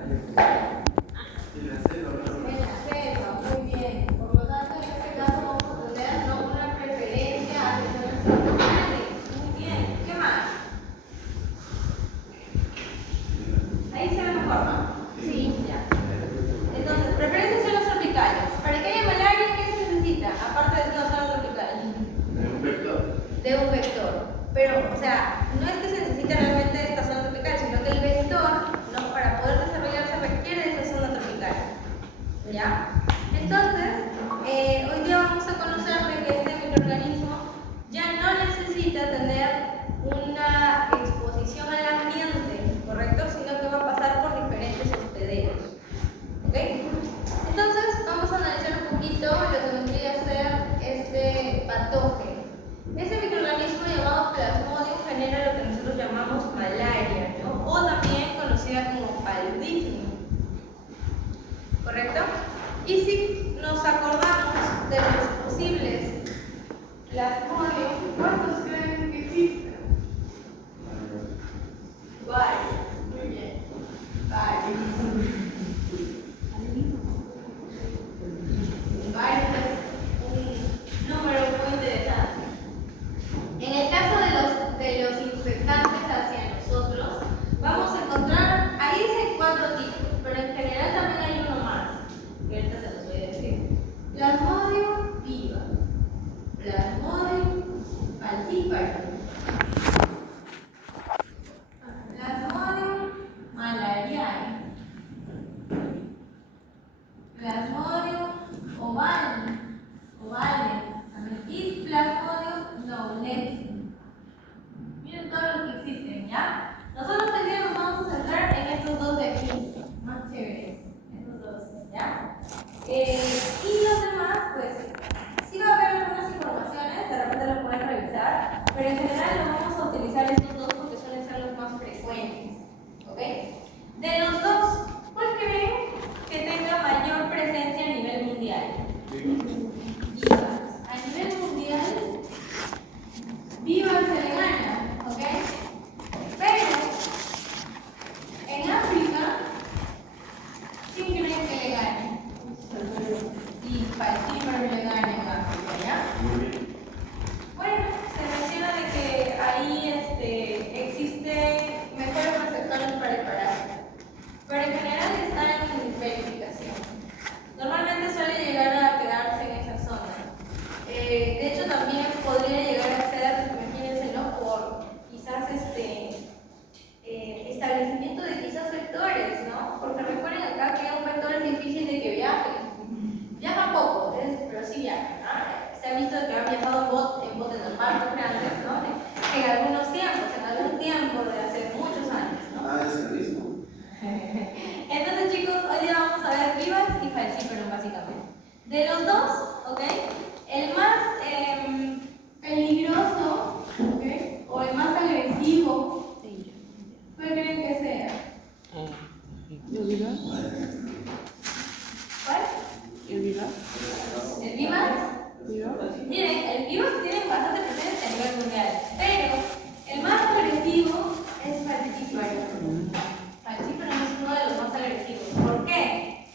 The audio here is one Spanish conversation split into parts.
Muy bien. Por lo tanto, en este caso vamos a tener ¿no? una preferencia hacia nuestros tropicales. Muy bien. ¿Qué más? Ahí se ve mejor, ¿no? Sí, ya. Entonces, preferencias hacia los tropicales. Para que haya malaria, ¿qué se necesita? Aparte de una zona tropical. De un vector. De un vector. Pero, o sea, no es que se necesite realmente esta zona tropical, sino que el vector, ¿no? Para poder desarrollarse requiere de esa zona tropical. ¿Ya? Entonces, hoy día vamos a conocer de que este microorganismo ya no necesita tener una exposición al ambiente, ¿correcto? Sino que va a pasar por diferentes hospederos. ¿Ok? Entonces, vamos a analizar un poquito lo que vendría a ser este patógeno. Este microorganismo llamado Plasmodium genera lo que nosotros llamamos malaria, ¿no? O también conocida como paludismo. ¿Correcto? Y si nos acordamos de los posibles Plasmodium, ¿cuántos creen que existen? Varios. Muy bien. Varios. Varios es un número muy interesante. En el caso de los infectantes hacia nosotros, vamos a encontrar, ahí dicen 4 tipos, pero en general también hay uno más, que ahorita se los voy a decir. Plasmodium vivax, Plasmodium falciparum, Plasmodium malariae, Plasmodium ovale, y Plasmodium knowlesi. Miren todos los que existen, ¿ya? Nosotros hoy día nos vamos a centrar en estos dos de aquí, más chéveres, estos dos, ¿ya? Y los demás, pues, sí va a haber algunas informaciones, de repente lo pueden revisar, pero en general lo vamos a utilizar estos dos porque suelen ser los más frecuentes, ¿ok? De los dos, ¿cuál creen que tenga mayor presencia a nivel mundial? Vivax. A nivel mundial, Vivax se le gana, ¿ok? Pero en África, ¿quién creen que le gane? Sí, Falciparum le gana en África, ¿ya? Bueno, se menciona de que ahí existe mejores receptores para el parásito, pero en general está en verificación. Normalmente suele llegar a quedarse en esa zona. De hecho, también podría llegar a ser, imagínense, ¿no? Por quizás establecimiento de quizás vectores, ¿no? Porque recuerden acá que un vector es difícil de que viaje. Viaja poco, pero sí viaja, ¿no? Se ha visto que han viajado en botes normales grandes, ¿no? En algunos tiempos, en algún tiempo de hace muchos años, ¿no? Es el mismo. Entonces, chicos, hoy día vamos a ver Vivax y Falciparum básicamente. De los dos, ¿ok? El más peligroso, ¿ok? O el más agresivo, ¿cuál creen que sea? ¿El Vivax? ¿Cuál? ¿El Vivax? ¿El Vivax? ¿Vivax? Miren, el Vivax tiene bastante presencia a nivel mundial, pero el más agresivo es Falciparum. Falciparum es uno de los más agresivos. ¿Por qué?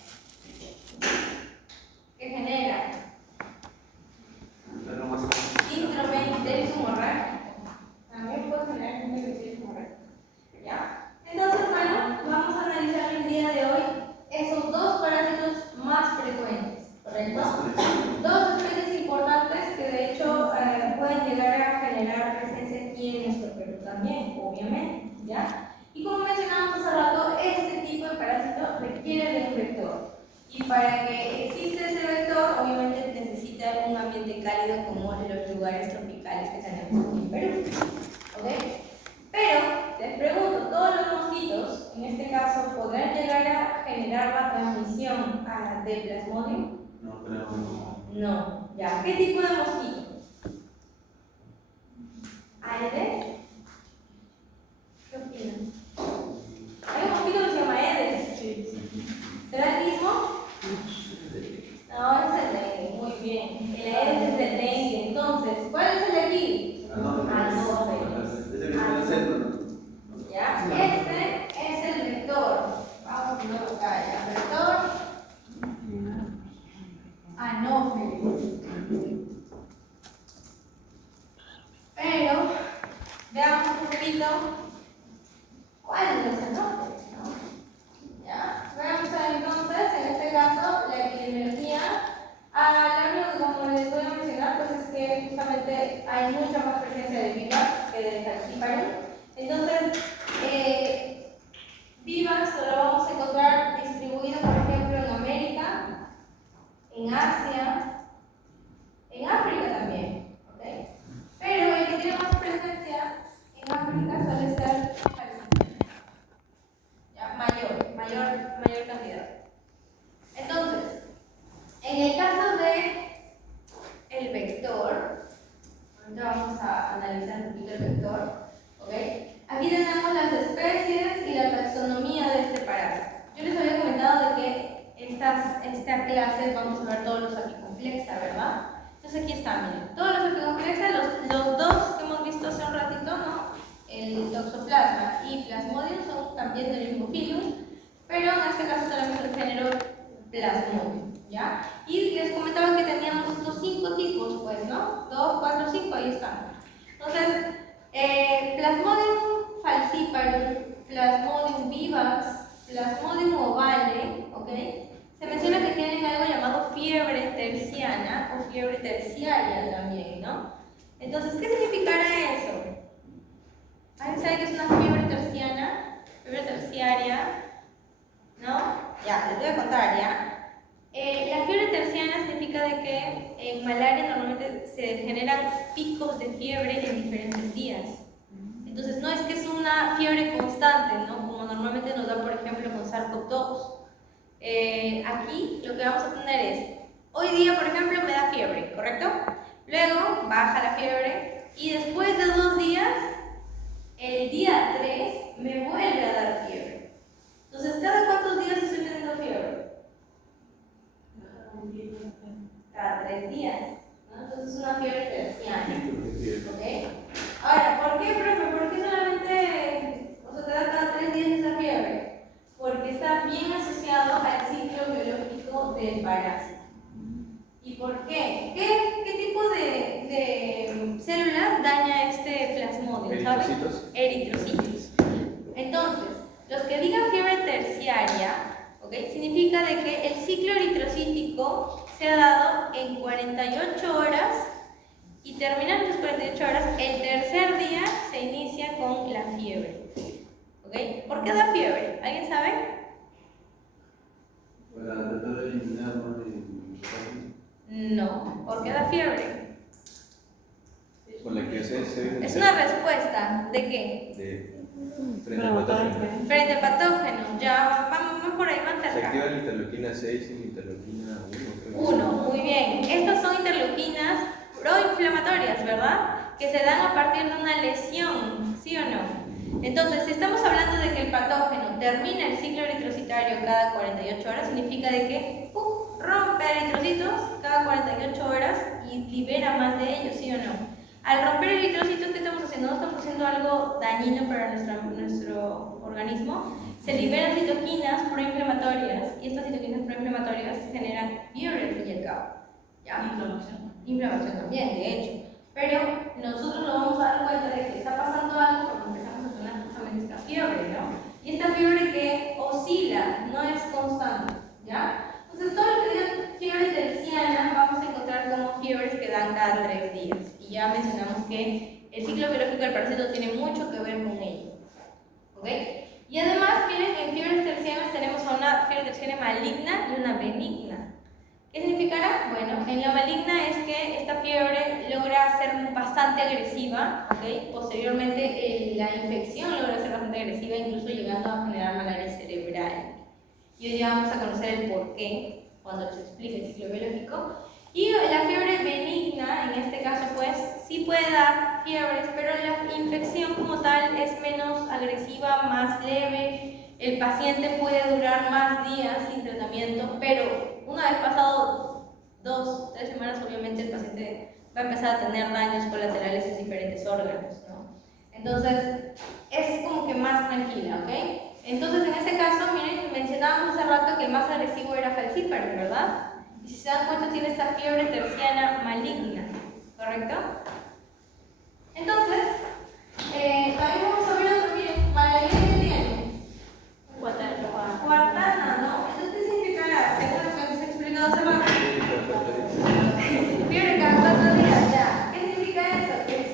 ¿Qué genera? Intrameningitis hemorrágica. También puede generar intrameningitis hemorrágica. ¿Ya? Entonces, bueno, vamos a analizar el día de hoy esos dos parásitos más frecuentes, ¿correcto? Dos especies importantes que de hecho pueden llegar a generar presencia aquí en nuestro Perú también, obviamente, ¿ya? Y como mencionamos hace rato, este tipo de parásito requiere de un vector. Y para que exista ese vector, obviamente necesita un ambiente cálido como los lugares tropicales que tenemos aquí en Perú. ¿Ok? Pero, les pregunto, ¿todos los mosquitos, en este caso, podrán llegar a generar la transmisión de Plasmodium? No, pero no. No. ¿Ya? ¿Qué tipo de mosquito? ¿Aedes? ¿Qué opinan? Hay un mosquito que se llama Aedes. ¿Será el mismo? No, es el dengue. Muy bien. El Aedes es el dengue. Entonces, ¿cuál es el de aquí? Anófeles. Es el mismo del centro, ¿no? ¿Ya? Este es el vector. Vamos, no hay mucha más presencia de Vivax que de Falciparum. Entonces, Vivax lo vamos a encontrar distribuido, por ejemplo, en América, en Asia, en África también, ¿ok? Pero el que tiene más presencia en África suele ser Falciparum, ya, mayor cantidad. Entonces, en el caso de el vector, ahorita vamos a analizar un poquito el vector, ¿ok? Aquí tenemos las especies y la taxonomía de este parásito. Yo les había comentado de que esta clase vamos a ver todos los apicomplexa, ¿verdad? Entonces aquí están, miren, todos los apicomplexa, los dos que hemos visto hace un ratito, ¿no? El Toxoplasma y Plasmodium son también del mismo filum, pero en este caso tenemos el género Plasmodium, ¿ya? Y les comentaba que teníamos estos 5 tipos, pues, ¿no? 2, 4, 5, ahí están. Entonces, Plasmodium falciparum, Plasmodium vivax, Plasmodium ovale, ¿ok? Se menciona que tienen algo llamado fiebre terciana o fiebre terciaria también, ¿no? Entonces, ¿qué significará eso? ¿Alguien sabe qué es una fiebre terciana? Fiebre terciaria, ¿no? Ya, les voy a contar, ¿ya? La fiebre terciana significa de que en malaria normalmente se generan picos de fiebre en diferentes días. Entonces no es que es una fiebre constante, ¿no? Como normalmente nos da, por ejemplo, con SARS-CoV-2. Aquí lo que vamos a tener es, hoy día, por ejemplo, me da fiebre, ¿correcto? Luego baja la fiebre y después de 2 días, el día 3, me vuelve a dar fiebre. Entonces, ¿cada cuántos días estoy teniendo fiebre? Cada 3 días, ¿no? Entonces es una fiebre terciana, ¿ok? Ahora, ¿por qué, profe? ¿Por qué solamente, o sea, te da cada 3 días esa fiebre? Porque está bien asociado al ciclo biológico del parásito. ¿Y por qué? ¿Qué tipo de células daña este plasmodium? ¿Sabes? Eritrocitos. Entonces, los que digan fiebre terciaria, ¿ok? Significa de que el ciclo eritrocítico se ha dado en 48 horas y terminando las 48 horas, el tercer día se inicia con la fiebre. ¿Ok? ¿Por qué da fiebre? ¿Alguien sabe? Para tratar de eliminar, ¿no? No. ¿Por qué da fiebre? Con la que se Es una respuesta. ¿De qué? de frente al patógeno. Frente al patógeno. Ya, vamos por ahí, van Se cerca. activa la interleuquina 6 y la interleuquina 1, creo. 1, muy bien. Estas son interleuquinas proinflamatorias, ¿verdad? Que se dan a partir de una lesión, ¿sí o no? Entonces, si estamos hablando de que el patógeno termina el ciclo eritrocitario cada 48 horas, significa de que rompe eritrocitos cada 48 horas y libera más de ellos, ¿sí o no? Al romper eritrocitos, ¿qué estamos haciendo? No estamos haciendo algo dañino para nuestro organismo. Se liberan citoquinas proinflamatorias y estas citoquinas proinflamatorias generan fiebre al fin y al cabo. ¿Ya? Inflamación también, de hecho. Pero nosotros nos vamos a dar cuenta de que está pasando algo cuando empezamos a tener justamente esta fiebre, ¿no? Y esta fiebre que oscila, no es constante, ¿ya? Entonces, todo lo que diga fiebre terciana vamos a encontrar como fiebres que dan cada 3 días. Y ya mencionamos que el ciclo biológico del parásito tiene mucho que ver con ello. ¿Ok? Y además, miren, en fiebres tercianas tenemos a una fiebre terciana maligna y una benigna. ¿Qué significará? Bueno, en la maligna es que esta fiebre logra ser bastante agresiva, ¿ok? Posteriormente la infección logra ser bastante agresiva, incluso llegando a generar malaria cerebral. Y hoy ya vamos a conocer el porqué cuando les explique el ciclo biológico. Y la fiebre benigna, en este caso, pues, sí puede dar fiebres, pero la infección como tal es menos agresiva, más leve. El paciente puede durar más días sin tratamiento, pero una vez pasado 2, 3 semanas, obviamente el paciente va a empezar a tener daños colaterales en diferentes órganos, ¿no? Entonces, es como que más tranquila, ¿ok? Entonces, en este caso, miren, mencionábamos hace rato que el más agresivo era Falciparum, ¿verdad? Y si se dan cuenta, tiene esta fiebre terciana maligna, ¿correcto? Entonces, también vamos a ver otro, miren, malaria que tiene. Cuartana, ¿no? Entonces, ¿qué significará? Según lo que les he explicado hace rato. Fiebre cada 4 días, ya. ¿Qué significa eso? Que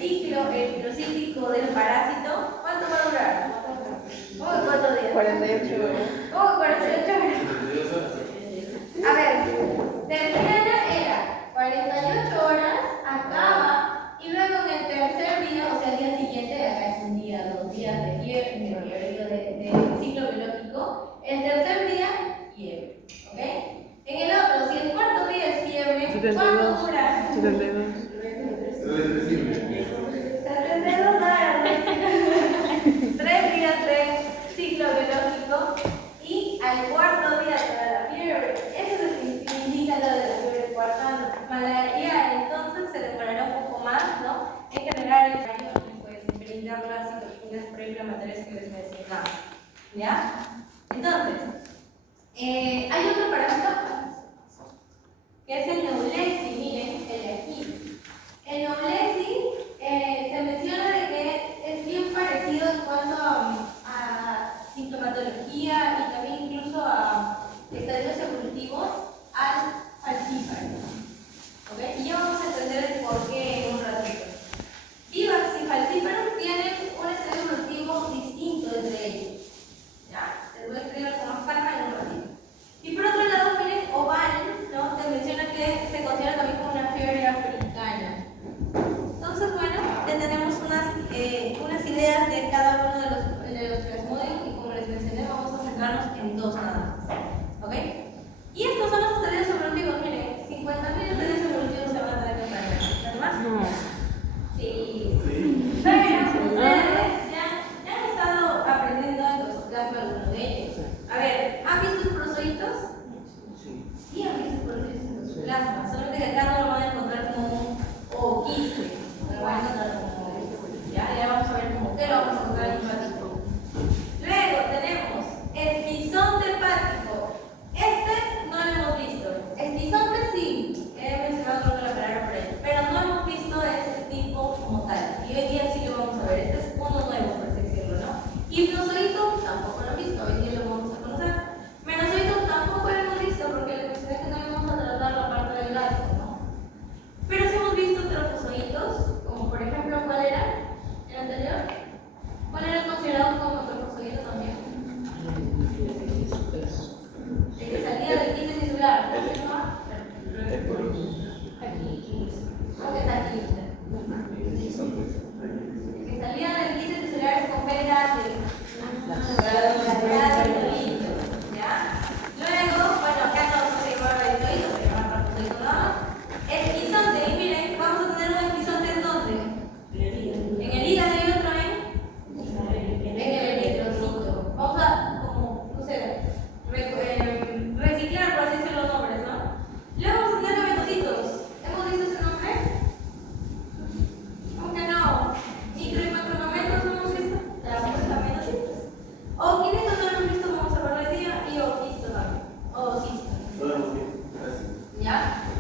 las materias que les mencionaba. ¿Ya? Entonces, hay otro parásito que es el Neulexi. Miren, el de aquí. El Neulexi se menciona de que es bien parecido en cuanto a sintomatología y también incluso a estadios evolutivos al falciparum. ¿Ok? Y ya vamos a entender el porqué en un ratito. Vivax y falciparum tienen un estadio evolutivo distinto entre ellos. ¿Ya? Les voy a explicar con más calma en un ratito. Y por otro lado, miren, oval, ¿no? Te menciona que se considera también como una fiebre africana. Entonces, bueno, ya tenemos unas ideas de cada uno de los plasmodios y como les mencioné, vamos a centrarnos en dos nada más. ¿Ok? Y estos son los estadios evolutivos, miren, 50.000 estadios evolutivos se van a tener que aprender. ¿Verdad? No. Sí. Pero ustedes ya han estado aprendiendo en los clases algunos de ellos. A ver, ¿han visto sus prozoitos? Sí, han visto sus prozoitos en los plasmas, solamente que acá no lo van a encontrar como un oquiste. Lo van a encontrar como un ya vamos a ver cómo que lo vamos a encontrar en un ratito. Luego tenemos esquizonte hepático. Este no lo hemos visto. Esquizonte sí, he mencionado creo que la palabra por ahí, pero no hemos visto este tipo como tal. Y hoy día sí lo vamos a ver. Este es uno nuevo, por así decirlo, ¿no? Hipnozoito tampoco lo hemos visto, hoy día lo vamos a conocer. Menozoito tampoco lo hemos visto porque les mencioné que no íbamos a tratar la parte del gato, ¿no? Pero sí hemos visto trofozoitos, como por ejemplo, ¿cuál era? ¿El anterior? ¿Cuál era considerado como trofozoito también? El que salía del quiste tisular, ¿cómo se llama? ¿Cómo que está aquí? El que salía del quiste tisular es con P grande. ¿Ya? Luego, bueno, acá no se llama radiozoito, se llama trofozoito nada más. Esquizonte, y miren, vamos a tener un esquizonte en dónde? En el hígado y otro en el eritrocito. Vamos a, como, no sé, reciclar, por así decirlo, los nombres, ¿no? Luego vamos a tener gametocitos. ¿Hemos visto ese nombre? ¿Cómo que no? Micro y macrogametos no hemos visto. Los gametocitos. O quinitos no hemos visto, vamos a verlo hoy día, y oquisto también. O cisto. ¿Ya?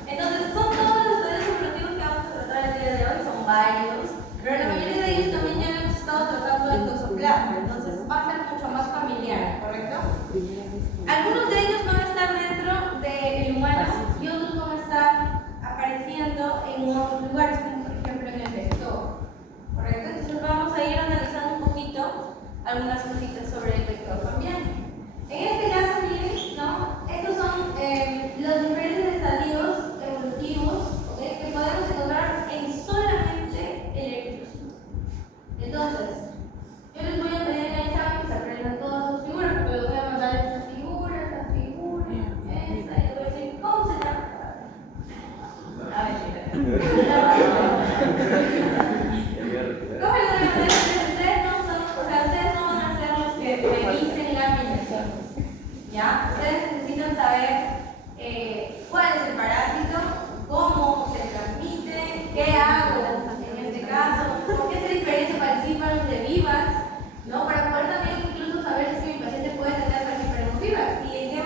Entonces, son todos los estadios evolutivos que vamos a tratar el día de hoy, son varios, pero la mayoría de ellos también ya lo hemos estado tratando del toxoplasma, entonces va a ser mucho más familiar, ¿correcto? Algunos de ellos van a estar dentro del humano y otros van a estar apareciendo en otros lugares, como por ejemplo en el vector, ¿correcto? Entonces vamos a ir analizando un poquito algunas cositas sobre el vector también. En este caso, miren, ¿no? Estos son los diferentes estadios evolutivos, ¿okay? Que podemos encontrar en solamente el eritrocito. Entonces, yo les voy a pedir en el examen que se aprendan todas sus figuras, porque les voy a mandar esta figura, esta, y les voy a decir cómo se llama. A ver, ¿cómo les voy a pedir? Ustedes no son, o sea, ustedes no van a ser los que revisen láminas. ¿Ya? Ustedes necesitan saber cuál es el parásito, cómo se transmite, qué hago en este caso, por qué se diferencia falciparum de Vivax, ¿no? Para poder también incluso saber si mi paciente puede tener falciparum Vivax y de qué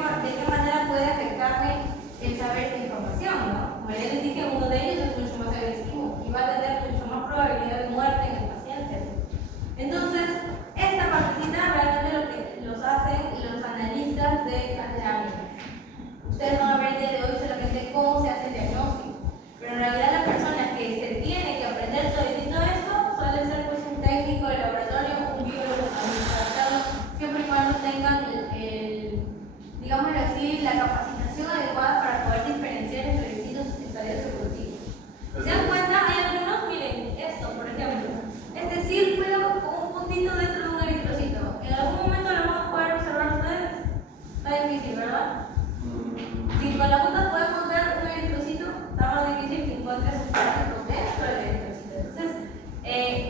manera puede afectarme el saber esta información, ¿no? Como ya les dije, uno de ellos es mucho más agresivo y va a tener mucho más probabilidad de muerte en el paciente. Entonces, esta partecita realmente lo que los hacen los analistas de estas láminas. Ustedes van a ver el día de hoy solamente cómo se hace el diagnóstico, pero en realidad la persona que se tiene que aprender todo esto suele ser pues un técnico de laboratorio, un biólogo también para hacerlo, siempre y cuando tengan digámoslo así, la capacitación adecuada para poder diferenciar entre distintos estadios evolutivos. ¿Se dan cuenta? Hay algunos, miren, esto por ejemplo, este círculo con un puntito dentro de un eritrocito. ¿En algún momento lo van a poder observar ustedes? Está difícil, ¿verdad? Si con la punta podemos ver un eritrocito, está más difícil que encuentres un parásito dentro del eritrocito. Entonces,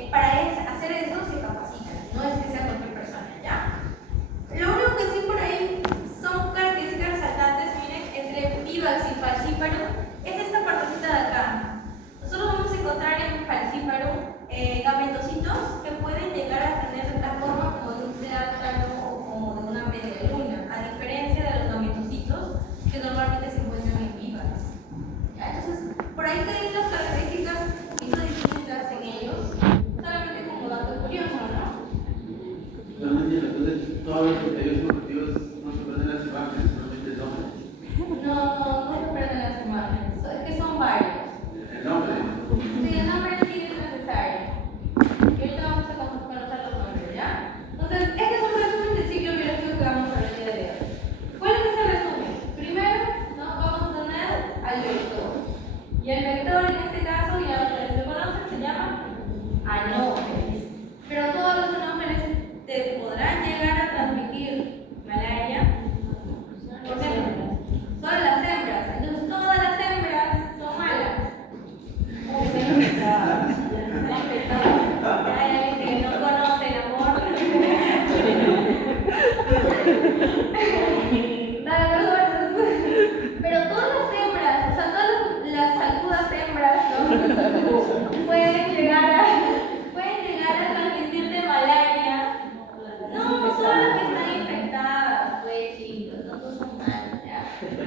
para hacer esto se capacitan, no es que sea cualquier persona, ¿ya? Lo único que sí por ahí son características resaltantes, miren, entre Vivax y falciparum, es esta partecita de acá. Nosotros vamos a encontrar en falciparum gametocitos que pueden llegar a tener la forma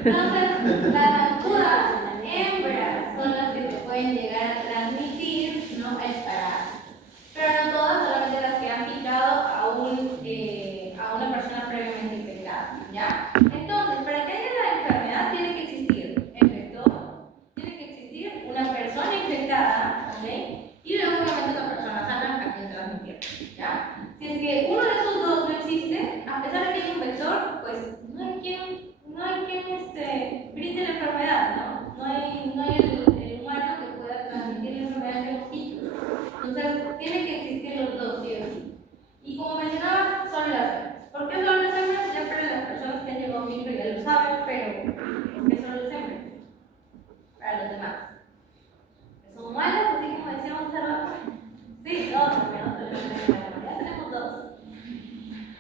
Entonces, las zancudas hembras son las que te pueden llegar a transmitir, ¿no?, el parásito. Pero no todas, solamente las que han picado a una persona previamente infectada, ¿ya? Entonces, para que haya la enfermedad tiene que existir el vector, tiene que existir una persona infectada, ¿ok? Y luego obviamente una persona sana a quien transmitir, ¿ya? Si es que uno de esos dos no existe, a pesar de que hay un vector, pues no hay quien brinde la enfermedad, ¿no? No hay el humano que pueda transmitir la enfermedad de mosquito. Entonces, tiene que existir los dos, sí o sí. Y como mencionaba, son las hembras. ¿Por qué son las hembras? Ya para las personas que han llegado a micro ya lo saben, pero ¿por qué son las hembras? Para los demás. ¿Son malas, así como decíamos hace rato? Sí, todos tenemos ya tenemos dos.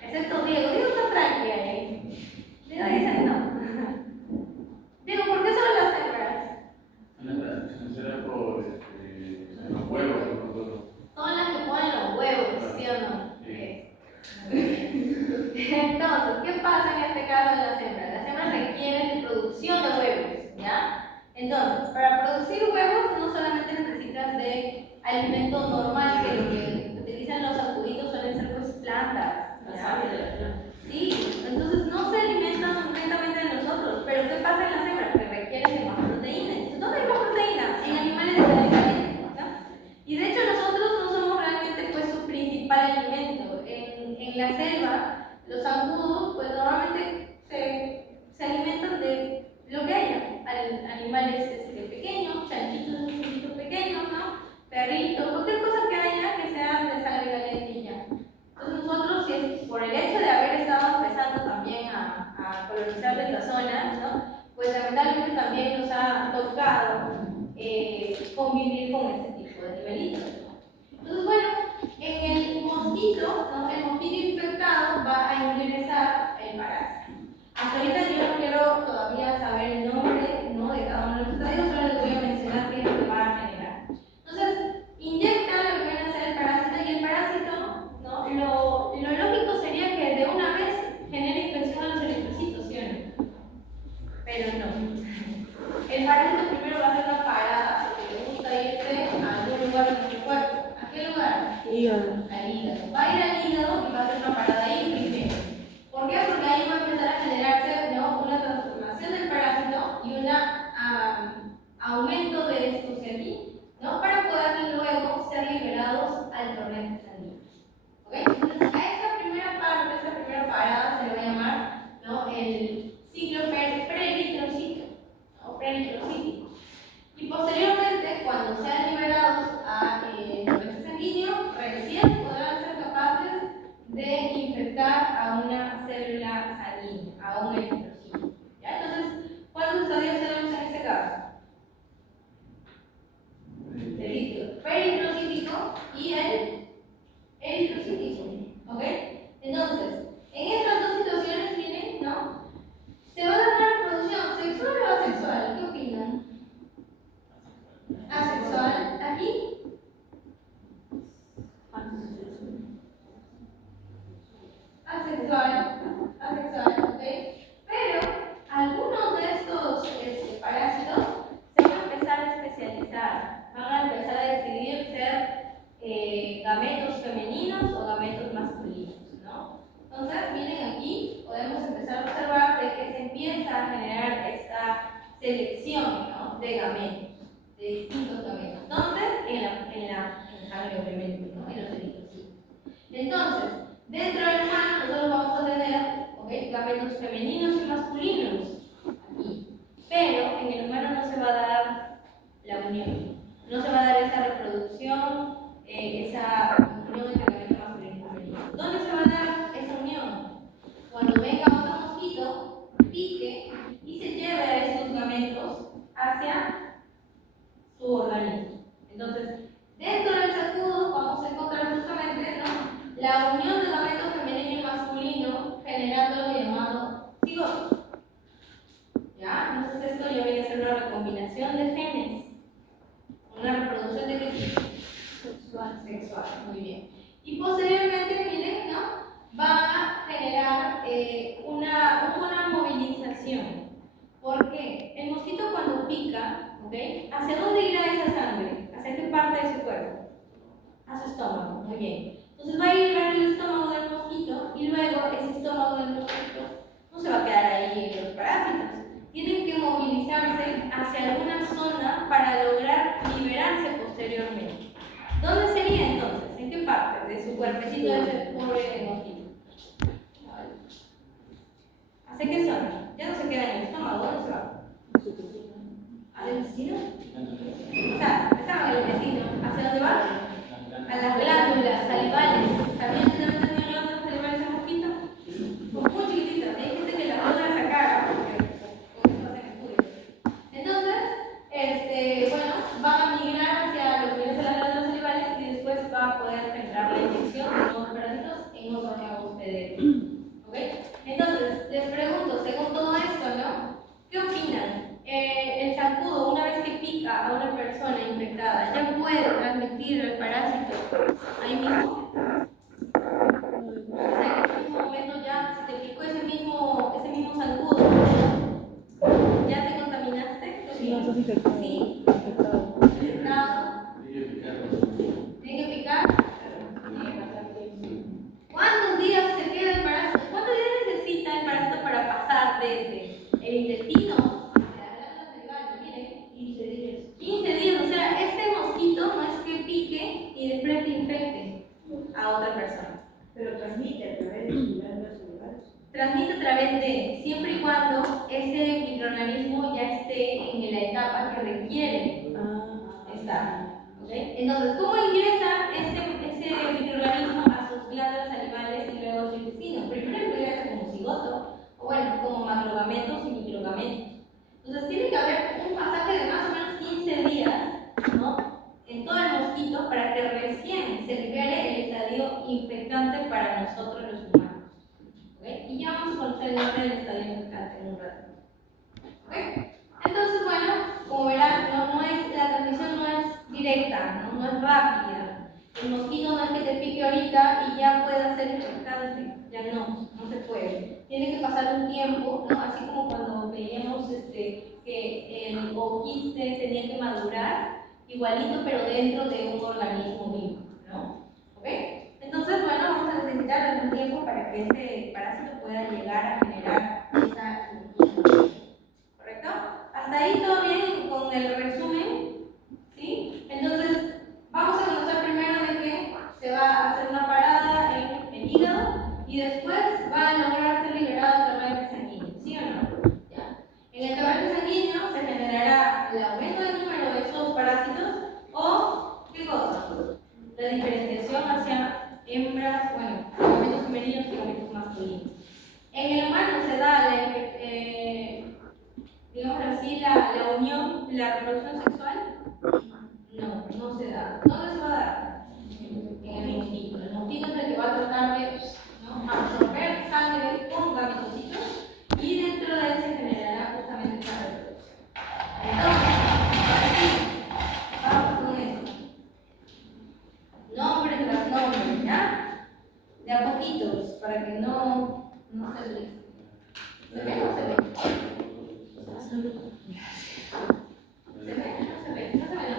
Excepto Diego. Diego está tranquilo ahí. Diego dice no. Diego, ¿por qué son las hembras? Será por los huevos, Son las que ponen los huevos, ¿sí o no? Sí. Entonces, ¿qué pasa en este caso de las hembras? Las hembras requieren de producción de huevos, ¿ya? Entonces, para producir huevos no solamente necesitas de alimento normal, que lo que utilizan los acuditos suelen ser pues plantas, ¿ya? Sí, entonces no se alimentan directamente de nosotros, pero ¿qué pasa en las hembras? Que requieren de más proteína. Entonces, ¿dónde hay más proteína? En animales de cadena alimenticia, ¿no? Y de hecho nosotros no somos realmente pues su principal alimento. En la selva, los zancudos pues normalmente se alimentan de lo que haya, animales pequeños, chanchitos, chanchitos pequeños, ¿no? Perritos, cualquier cosa que haya que sea de sangre caliente y ya. Entonces nosotros, si es por el hecho de haber estado empezando también a colonizar estas zonas, ¿no?, pues lamentablemente también nos ha tocado convivir con este tipo de animalitos, ¿no? Entonces, bueno, en el mosquito, ¿no?, el mosquito infectado va a ingresar el parásito. Hasta ahorita yo no quiero todavía saber el nombre, ¿no?, de cada uno de los estadios, solo les voy a mencionar qué es lo que va a generar. Entonces, inyectan lo que viene a ser el parásito y el parásito, ¿no?, lo lógico sería que de una vez genere infección a los eritrocitos, ¿sí o no? Pero no. El parásito primero va a hacer una parada porque le gusta irse a algún lugar de nuestro cuerpo. ¿A qué lugar? Hígado. Al hígado. Va a ir al hígado y va a hacer una parada ahí primero. ¿Por qué? Porque ahí va a empezar a generarse, ¿no?, una transformación del parásito y un aumento de estos aquí, ¿no?, para poder luego ser liberados al torrente sanguíneo. ¿Ok? Entonces, a esta primera parte, esta primera parada se le va a llamar, ¿no?, el ciclo preeritrocito, ¿no?, preeritrocítico. Y posteriormente, cuando sean liberados a torrente sanguíneo, recién podrán ser capaces de infectar a una célula sanguínea, a un eritrocito. ¿Ya? Entonces, ¿cuántos estadios tenemos en este caso? El líquido peritrocítico y el eritrocítico. ¿Ok? Entonces, en estas dos situaciones, miren, ¿no?, se va a dar una reproducción sexual o asexual. ¿Qué opinan? Asexual. ¿Aquí? Asexual, ¿ok? Pero algunos de estos parásitos se van a empezar a especializar, van a empezar a decidir ser gametos femeninos o gametos masculinos, ¿no? Entonces, miren aquí, podemos empezar a observar de que se empieza a generar esta selección, ¿no?, de gametos, de distintos gametos. Entonces, en la sangre, obviamente, ¿no?, en los eritrocitos. Entonces, dentro del humano nosotros vamos a tener, ¿okay?, gametos femeninos y masculinos aquí, pero en el humano no se va a dar la unión, no se va a dar esa reproducción, esa unión entre gametos masculinos y femeninos. ¿Dónde se va a dar esa unión? Cuando venga otro mosquito, pique y se lleve a esos gametos hacia su organismo. Entonces, dentro del sacudo vamos a encontrar justamente, ¿no?, la unión de gametos femenino y masculino generando lo llamado cigoto. ¿Ya? Entonces esto ya viene a ser una recombinación de genes. Una reproducción de qué tipo? Sexual. Muy bien. Y posteriormente, miren, ¿no?, va a generar una movilización. ¿Por qué? El mosquito cuando pica, ¿ok? ¿Hacia dónde irá esa sangre? ¿Hacia qué parte de su cuerpo? A su estómago, muy bien. Entonces va a ir al estómago del mosquito y luego ese estómago del mosquito no se va a quedar ahí en los parásitos. Tienen que movilizarse hacia alguna zona para lograr liberarse posteriormente. ¿Dónde sería entonces? ¿En qué parte de su cuerpecito de ese pobre mosquito? ¿Hacia qué zona? Ya no se queda en el estómago, ¿dónde se va? ¿Al intestino? O sea, estaba en el intestino. ¿Hacia dónde va? A las glándulas salivales. ¿También se deben tener glándulas salivales en mosquito? Pues muy chiquititas. Hay gente que las logra sacar porque con eso hacen estudios. Entonces, bueno, van a migrar hacia lo que viene a las glándulas salivales y después va a poder centrar la inyección de nuevos parásitos en los órganos hospederos. ¿Ok? Entonces, les pregunto, según todo esto, ¿no? ¿Qué opinan? El zancudo, una vez que pica a una persona infectada, ¿ya puede transmitir el parásito ahí mismo? O sea, en ese mismo momento ya, si te picó ese mismo zancudo, ¿ya te contaminaste? Sí, no, estás infectado. Sí. Infectado. Infectado. ¿Tiene que picar? ¿Cuántos días se queda el parásito? ¿Cuántos días necesita el parásito para pasar desde el intestino hacia la glándula salival? Miren, 15 días. 15 días, o sea, este mosquito no es que pique y de frente infecte a otra persona. Pero transmite a través de las glándulas salivales. Transmite a través de, siempre y cuando ese microorganismo ya esté en la etapa que requiere estar. ¿Okay? Entonces, ¿cómo ingresa ese microorganismo a sus glándulas salivales y luego a su intestino? Primero ingresa como cigoto, o bueno, como macrogamentos y microgamentos. Entonces, tiene que haber un pasaje de más o menos 15 días, ¿no? En todo el mosquito para que recién se libere el estadio infectante para nosotros los humanos. ¿Okay? Y ya vamos a conocer el nombre del estadio infectante en un rato. ¿Okay? Entonces, bueno, como verán, la transmisión no es directa, no es rápida. El mosquito no es que te pique ahorita y ya pueda ser infectante. Ya no se puede. Tiene que pasar un tiempo, ¿no? Así como cuando veíamos que el quiste tenía que madurar, igualito, pero dentro de un organismo vivo, ¿no? ¿Ok? Entonces, bueno, vamos a necesitar algún tiempo para que ese parásito pueda llegar a generar esa inmunidad. ¿Correcto? Hasta ahí todo bien con el resumen, ¿sí? Entonces, vamos a conocer primero de que se va a hacer una parada en el hígado y después va a lograr ser liberado el torrente sanguíneo, ¿sí o no? ¿Ya? En el torrente sanguíneo se generará el aumento del número de estos parásitos o, ¿qué cosa? La diferenciación hacia hembras, bueno, gamentos femeninos y gamentos masculinos. En el humano se da digamos así, la unión, la reproducción sexual. No se da. ¿Dónde se va a dar? En el mosquito. El mosquito es el que va a tratar de, ¿no?, absorber sangre con gametocitos y dentro de él se generará justamente esa reproducción. Entonces, vamos con esto. Nombre tras nombre, ¿ya? De a poquitos, para que no se olvide. ¿Se ve o no se ve? ¿Se ve? ¿No se ve? No se ve, ¿no?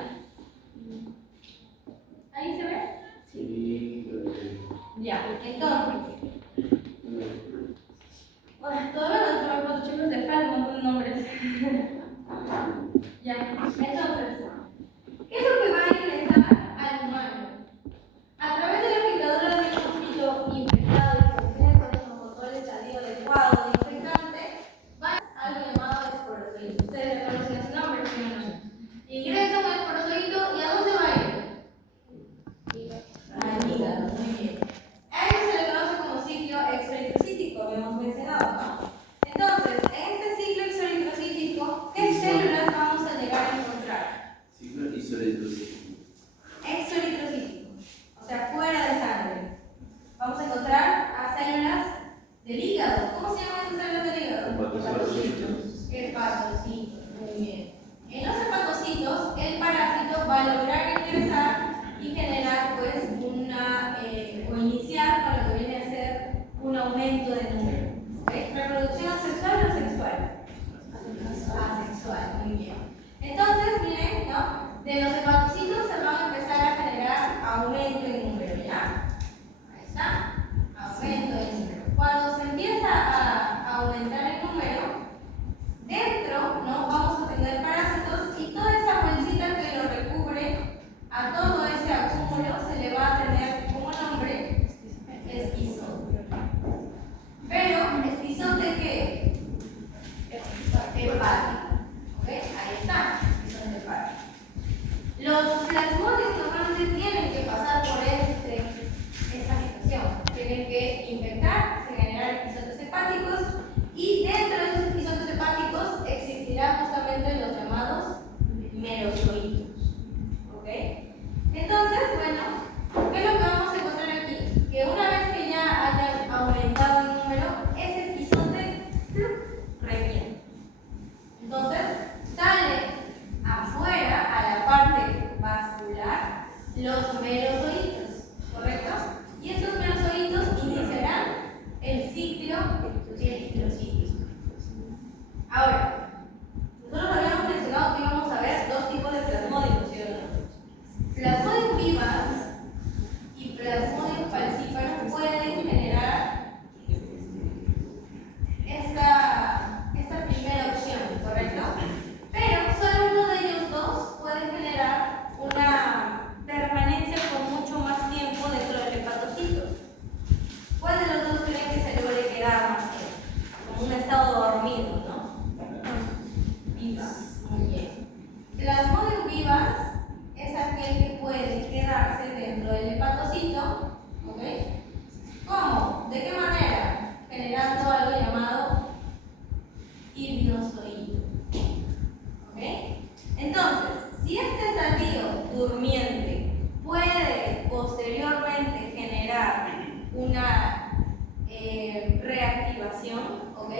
hepático. ¿Ok? Ahí está, esquizón hepático. Los plasmodios normalmente tienen que pasar por esta situación. Tienen que infectar, se generan esquizotes hepáticos y dentro de esos esquizotes hepáticos existirán justamente los llamados merozoitos. ¿Ok? Entonces, bueno, ¿qué es lo que vamos a encontrar aquí? Que una vez que ya hayan aumentado el número, ese esquizote reviene. Entonces, sale afuera, a la parte vascular, los merozoitos, ¿correcto? Y estos merozoitos iniciarán el ciclo eritrocítico. Ahora, nosotros habíamos mencionado que íbamos a ver dos tipos de plasmódios, ¿sí o no? Plasmodium vivax y Plasmodium falciparum pueden generar esta primera opción, ¿correcto? Pero solo uno de ellos dos puede generar una permanencia por mucho más tiempo dentro del hepatocito. ¿Cuál de los dos creen que se le puede quedar más tiempo? Como un estado dormido, ¿no? Vivax. Muy bien. Plasmodium vivax es aquel que puede quedarse dentro del hepatocito, ¿ok? ¿Cómo? ¿De qué manera? Generando algo llamado hipnozoído. ¿Ok? Entonces, si este estadio durmiente puede posteriormente generar una reactivación, ¿ok?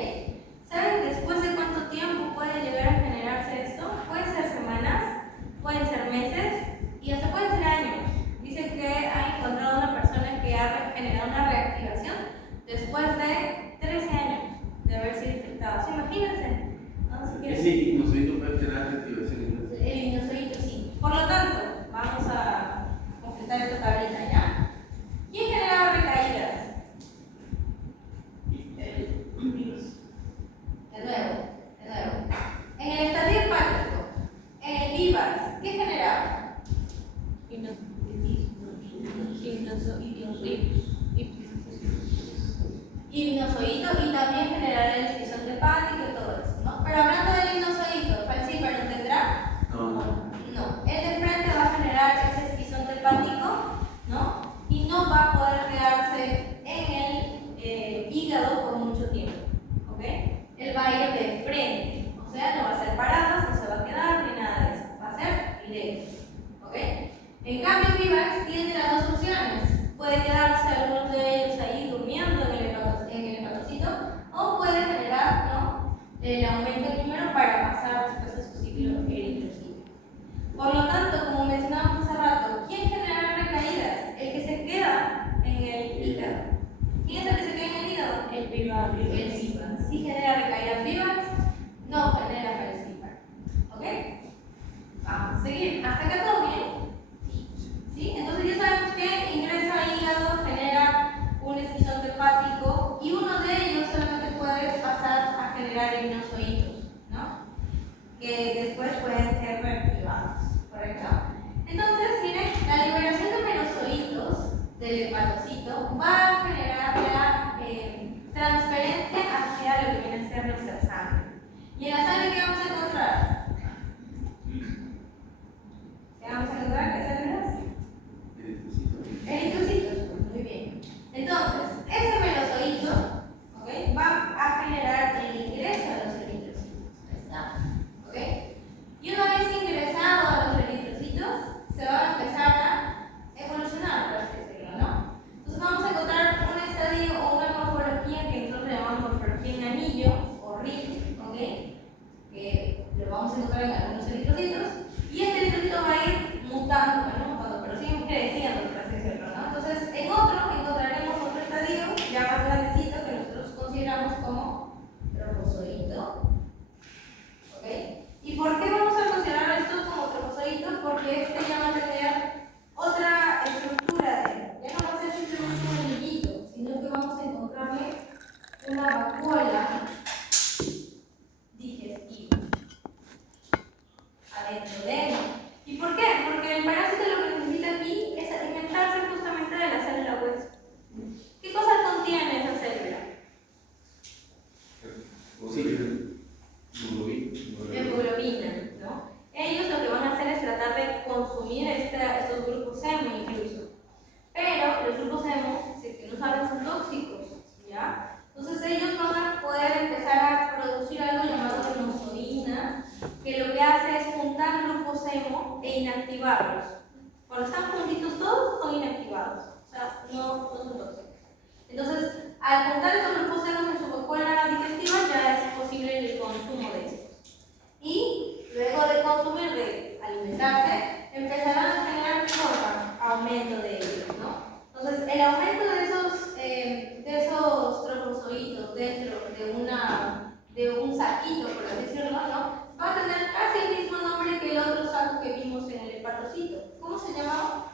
¿Saben después de cuánto tiempo puede llegar a generarse esto? Pueden ser semanas, pueden ser meses y hasta pueden ser años. Dicen que ha encontrado una persona que ha generado una reactivación después de 13 años de haber sido infectado. ¿Se imagínense? ¿No? Si quieren- Ese hipnozoito puede tener reactivación entonces. El hipnozoíto sí. Por lo tanto, vamos a completar esta tablita ya. ¿Quién generaba recaídas? El virus. De nuevo. En el estadio hepático, en el vivax, ¿qué generaba? Hipnozoíto y también generará el esquizón hepático y todo eso, ¿no? Pero hablando del hipnozoíto, ¿falciparum tendrá? No. No. El de frente va a generar ese esquizón hepático, ¿no? Y no va a poder quedarse en el hígado por mucho tiempo, ¿ok? Él va a ir de frente, o sea, no va a ser paradas, no se va a quedar ni nada de eso, va a ser directo, ¿ok? En cambio, Vivax tiene las dos opciones. Puede quedarse algunos de ellos ahí durmiendo en el hepatocito o puede generar, ¿no?, el aumento del número para pasar después de su ciclo eritrocítico. Por lo tanto, como mencionábamos hace rato, ¿quién genera recaídas? El que se queda en el hígado. ¿Quién es el que se queda en el hígado? El Vivax. El Vivax. Si genera recaídas Vivax, no genera falciparum. ¿Ok? Vamos a seguir. ¿Hasta acá todo bien? ¿Sí? Entonces ya sabemos que ingresa al hígado, genera un esquizón hepático y uno de ellos solamente puede pasar a generar hipnozoítos, ¿no? Que después pueden ser reactivados, ¿correcto? Entonces, miren, la liberación de merozoitos del hepatocito va a generar la transferencia hacia lo que viene a ser nuestra sangre. ¿Y en la sangre qué vamos a encontrar? ¿Qué vamos a encontrar? ¿Qué células? Eritrocitos, muy bien. Entonces, ese merozoito, ¿ok?, va a generar el ingreso a los eritrocitos. Ahí está. ¿Ok? Y una vez ingresado a los eritrocitos, se va a empezar a evolucionar, por así decirlo, ¿no? Entonces vamos a encontrar un estadio o una morfología que nosotros le llamamos morfología en anillo o ring, ¿ok?, que lo vamos a encontrar en algunos eritrocitos, y este eritrocito va a ir mutando, pero sigue creciendo, por así decirlo, ¿no? Entonces, en otro encontraremos otro estadio ya más grandecito que nosotros consideramos como trofozoito. ¿Ok? ¿Y por qué vamos a considerar esto como trofozoito? Porque este ya va a tener otra estructura ya no va a ser simplemente un anillito, sino que vamos a encontrarle una vacuola digestiva adentro. inactivarlos. Cuando están juntitos todos, son inactivados. O sea, no son tóxicos. Entonces, al juntar estos grupos en su cola digestiva, ya es posible el consumo de estos. Y luego de consumir, de alimentarse, empezarán a generar aumento de ellos, ¿no? Entonces, el aumento de esos trofozoitos dentro de un saquito, por así decirlo, ¿no? Va a tener casi el mismo nombre que el otro saco que vimos en el hepatocito. ¿Cómo se llamaba?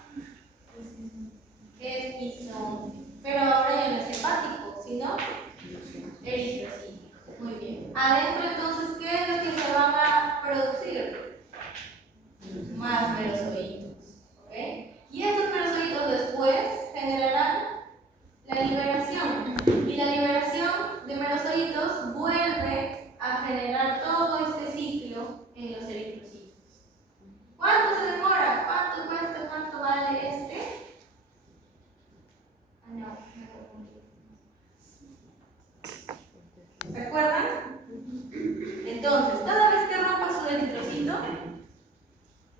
Es isón. Pero ahora ya no es hepático, sino eritrocítico. Muy bien. Adentro, entonces, ¿qué es lo que se van a producir? Más merozoitos. ¿Ok? Y estos merozoitos después generarán la liberación. Y la liberación de merozoitos vuelve a generar todo este ciclo en los eritrocitos. ¿Cuánto se demora? ¿Cuánto cuesta? ¿Cuánto vale este? Ah, no, me confundí. ¿Se acuerdan? Entonces, cada vez que rompas un eritrocito,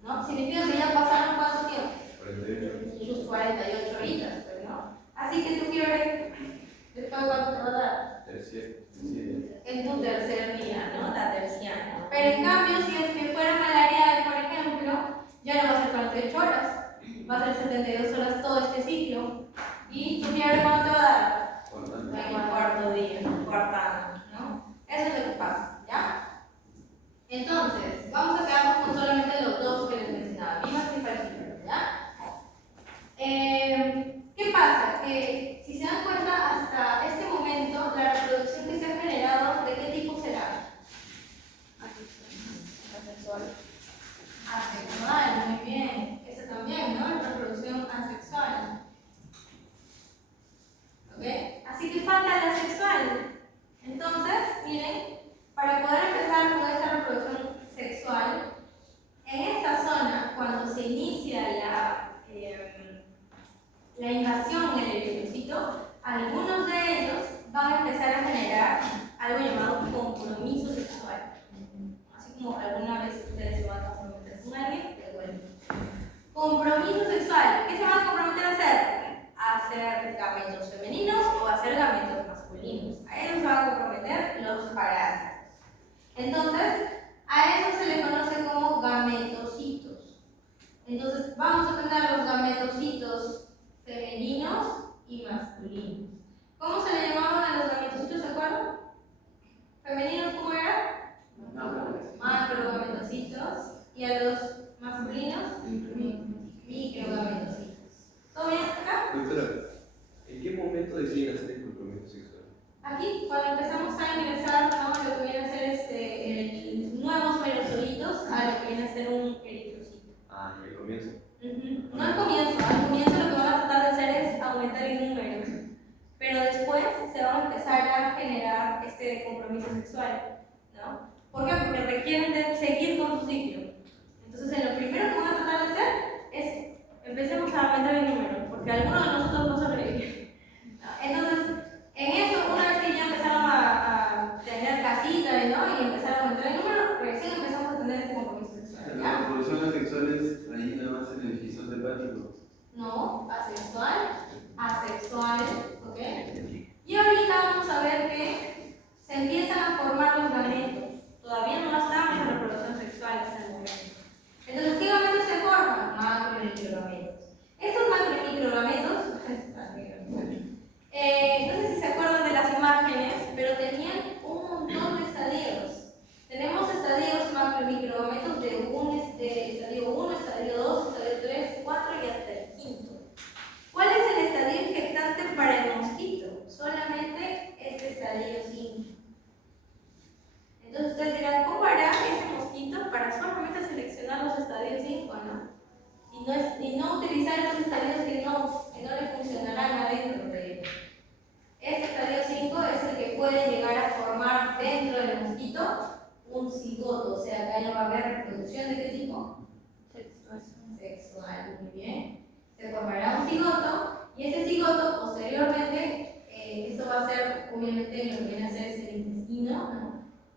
¿no? Significa que ya pasaron ¿cuánto tiempo? 48. Sus 48 horitas, pues, ¿no? Así que tu fiebre, ¿después cuánto te va a dar? En tu tercer día, ¿no? La terciana. Pero en cambio, si es que fuera malaria, por ejemplo, ya no va a ser 48 horas, va a ser 72 horas todo este ciclo. ¿Y tu fiebre cuánto te va a dar? En el cuarto día, cuarta, ¿no? Eso es lo que pasa, ¿ya? Entonces, vamos a quedarnos con solamente los dos que les mencionaba, vimas y parecidas, ¿ya? ¿Qué pasa? Que si se dan cuenta, hasta este momento, la reproducción que se ha generado, ¿de qué tipo será? Asexual. Asexual, muy bien. Esa también, ¿no? La reproducción asexual. ¿Ok? Así que falta la sexual. Entonces, miren, para poder empezar con esta reproducción sexual, en esta zona, cuando se inicia la invasión en el eritrocito, algunos de ellos van a empezar a generar algo llamado compromiso sexual. Así como alguna vez ustedes se van a comprometer con alguien, pues bueno. Compromiso sexual. ¿Qué se van a comprometer a hacer? A hacer gametos femeninos o a hacer gametos masculinos. A ellos se van a comprometer los parásitos. Entonces, a eso se le conoce como gametocitos. Entonces, vamos a tener los gametocitos femeninos y masculinos. ¿Cómo se le llamaban a los gametocitos, se acuerdan? ¿Femeninos cómo era? Macrogametocitos. ¿Y a los masculinos? Microgametocitos. ¿Todo bien hasta acá? Doctora, ¿en qué momento deciden hacer el compromiso sexual? Aquí, cuando empezamos a ingresar, ¿no? Lo que viene a ser nuevos merozoitos a lo que viene a ser un eritrocito. Ah, en el comienzo. No al comienzo lo que van a tratar de hacer es aumentar el número, pero después se van a empezar a generar este compromiso sexual, ¿no? ¿Por qué? Porque requieren de seguir con su ciclo. Entonces, lo primero que van a tratar de hacer es empecemos a aumentar el número, porque alguno de nosotros no sobrevive. Entonces, en eso, una vez que ya empezaron a tener casita, ¿no? Y empezaron a aumentar el número, recién empezamos a tener este compromiso sexual. La reproducción asexual es ahí nada más en el gizón hepático. No, asexuales, ¿ok? Y ahorita vamos a ver que se empiezan a formar los gametos. Todavía no estamos en reproducción sexual hasta el momento. Entonces, ¿qué gametos se forman? Macro y microgametos. Estos macro y microgametos, no sé si se acuerdan de las imágenes, pero tenían un montón de estadios. Tenemos estadios macro y microgametos de estadio 1, estadio 2, estadio 3, 4 y hasta el quinto. ¿Cuál es el estadio infectante para el mosquito? Solamente este estadio 5. Entonces ustedes dirán, ¿cómo hará ese mosquito para solamente seleccionar los estadios 5, ¿no? Y no utilizar esos estadios que no le funcionarán adentro de él. Este estadio 5 es el que puede llegar a formar dentro del mosquito un cigoto, o sea, acá ya va a haber reproducción de qué tipo? Sexual, muy bien. Se formará un cigoto y ese cigoto posteriormente, esto va a ser obviamente lo que viene a ser es el intestino, ¿no?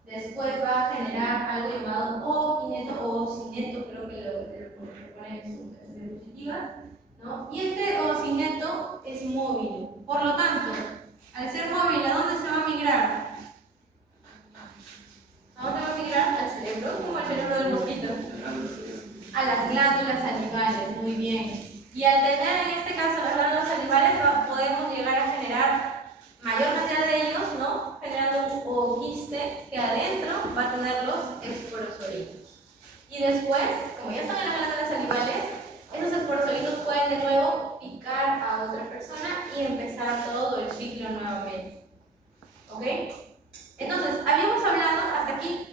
Después va a generar algo llamado oocineto o ocineto, creo que lo ponen positivas, ¿no? Y este ocineto es móvil. Por lo tanto, al ser móvil, ¿a dónde se va a migrar? ¿A dónde va a migrar? Al cerebro, como el cerebro del mosquito. A las glándulas salivales, muy bien. Y al tener en este caso las glándulas salivales, podemos llegar a generar mayor cantidad de ellos, ¿no? Generando un oquiste que adentro va a tener los esporosolitos. Y después, como ya están en las glándulas salivales, esos esporosolitos pueden de nuevo picar a otra persona y empezar todo el ciclo nuevamente. ¿Ok? Entonces, habíamos hablado hasta aquí.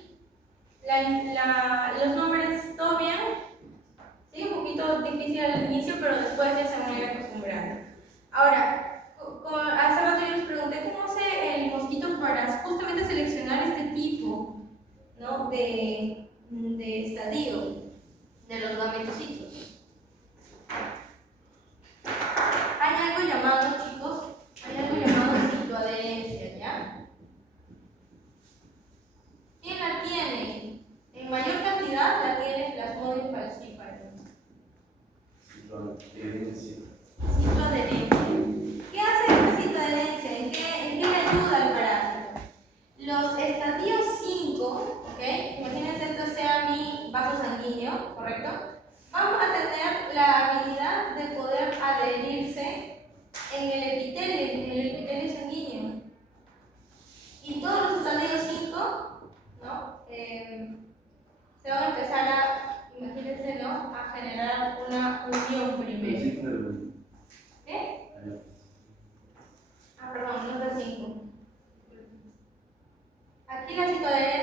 Los nombres, ¿todo bien? Sí, un poquito difícil al inicio, pero después ya se van a ir acostumbrando. Ahora, hace rato yo les pregunté cómo hace el mosquito para justamente seleccionar este tipo, ¿no? de estadio de los gametocitos. Hay algo llamado, chicos, citoadherencia, ¿ya? ¿Quién la tiene? En mayor cantidad la tiene Plasmodium falciparum. Citoadherencia. ¿Qué hace esta citoadherencia? ¿En qué le ayuda al parásito? Los estadios 5, ¿ok? Imagínense esto sea mi vaso sanguíneo, ¿correcto? Vamos a tener la habilidad de poder adherirse en el epitelio sanguíneo. Y todos los estadios 5, ¿no? Se van a empezar a, imagínense, ¿no? A generar una unión primero. ¿Qué? Perdón, no es el 5. Aquí la citoadherencia